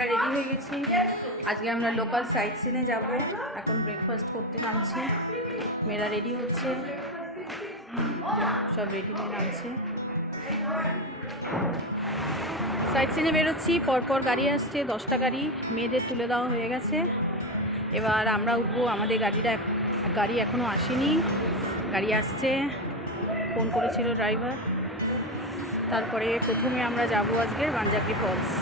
আমরা রেডি হয়ে গেছি। আজকে আমরা লোকাল সাইট সিনে যাব। এখন ব্রেকফাস্ট করতে নামছি। মেয়েরা রেডি হচ্ছে, সব রেডি হয়ে নামছে। সাইট সিনে বেরোচ্ছি, পরপর গাড়ি আসছে, 10টা গাড়ি। মেয়েদের তুলে দেওয়া হয়ে গেছে, এবার আমরা উঠবো। আমাদের গাড়ি এখনও আসেনি, গাড়ি আসছে, ফোন করেছিল ড্রাইভার। তারপরে প্রথমে আমরা যাব আজকের বানজাগরি ফলস।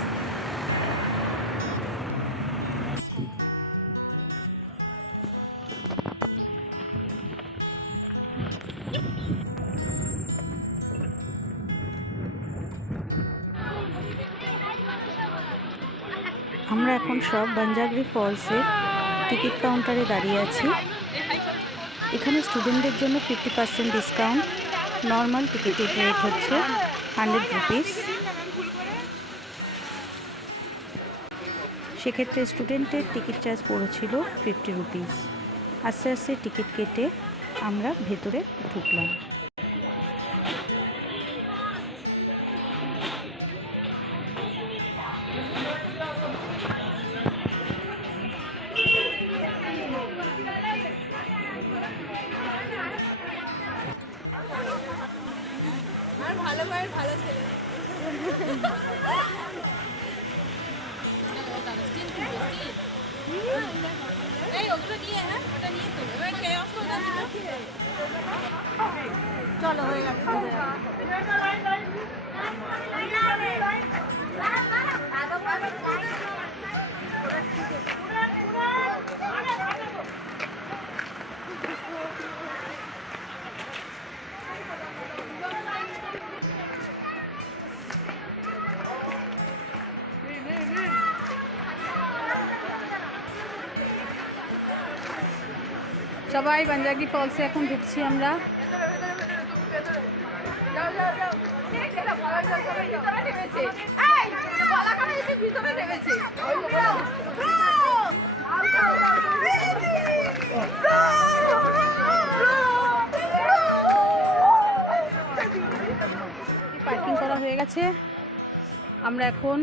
আমরা এখন সব বানজাগরি ফলসের টিকিট কাউন্টারে দাঁড়িয়ে আছি। এখানে স্টুডেন্টদের জন্য 50% ডিসকাউন্ট। নর্মাল টিকিটের রেট হচ্ছে 100 রুপিস। সেক্ষেত্রে স্টুডেন্টের টিকিট চার্জ পড়েছিল 50 রুপিস। আস্তে আস্তে টিকিট কেটে আমরা ভেতরে ঢুকলাম। ভালো ছেলে চলো হয়ে গেছে। সবাই বানজাগরি ফলসে এখন ঢুকছি আমরা। পার্কিং করা হয়ে গেছে, আমরা এখন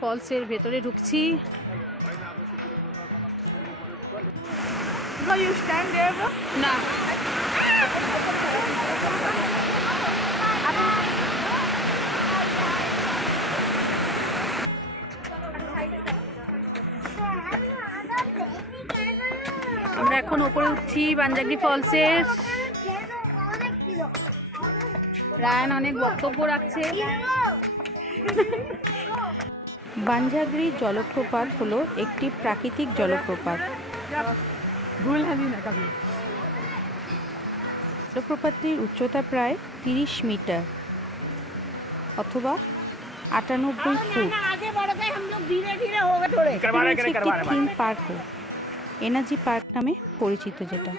ফলসের ভেতরে ঢুকছি। You stand there, bro? No. আমরা এখন উপরে উঠছি বানজাগরি ফলসের। রায়ান অনেক বক্তব্য রাখছে। বানজাগরি জলপ্রপাত হলো একটি প্রাকৃতিক জলপ্রপাত। জলপ্রপাতটির উচ্চতা প্রায় 30 মিটার অথবা 98 foot. Theme park energy park নামে পরিচিত, যেটা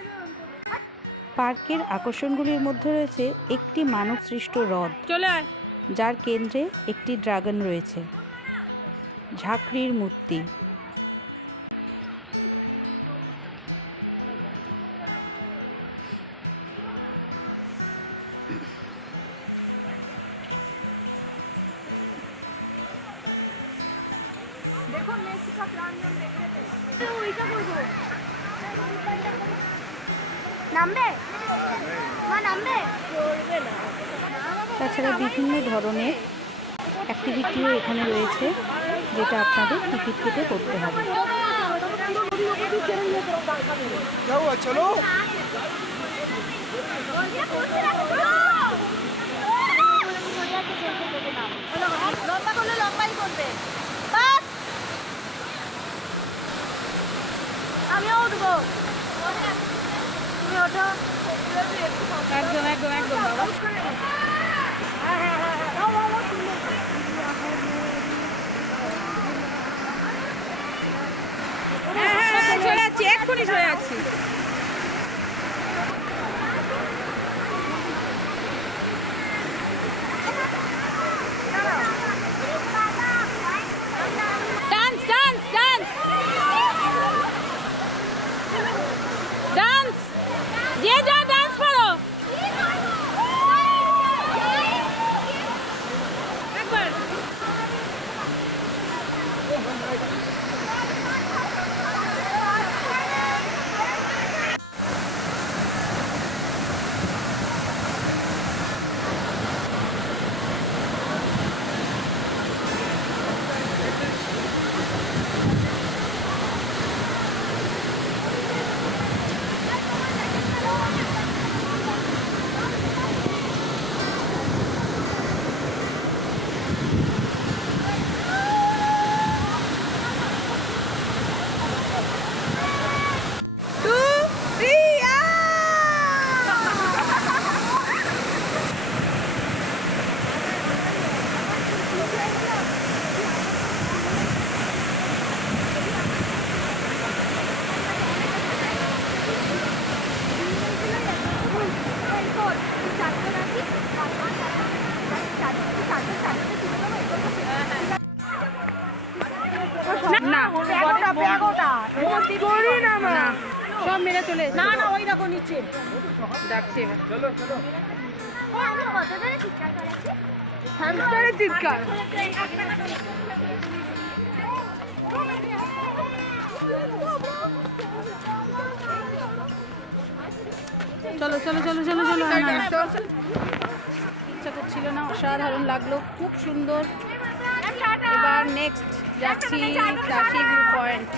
পার্কের আকর্ষণগুলির মধ্যে রয়েছে একটি মানব সৃষ্ট হ্রদ, যার কেন্দ্রে একটি ড্রাগন রয়েছে, ঝাঁকড়ির মূর্তি, তাছাড়া বিভিন্ন ধরনের অ্যাক্টিভিটিও এখানে রয়েছে, যেটা আপনাদের টিকিট কেটে করতে হবে। আমিও উঠবো, তুমি ওঠো। একদম একদম একদম বাবা। হ্যাঁ চলে যাচ্ছি, এক্ষুনি চলে যাচ্ছি। না সব মেরে চলে এসেছে। না না ওই দেখো নিচে ডাকছে এবার। হ্যামস্টারের চিৎকার। চলো চলো চলো চলো চলো ইচ্ছা করছিল না, অসাধারণ লাগলো, খুব সুন্দর। এবার নেক্সট যাচ্ছি কাশি ভিউ পয়েন্ট।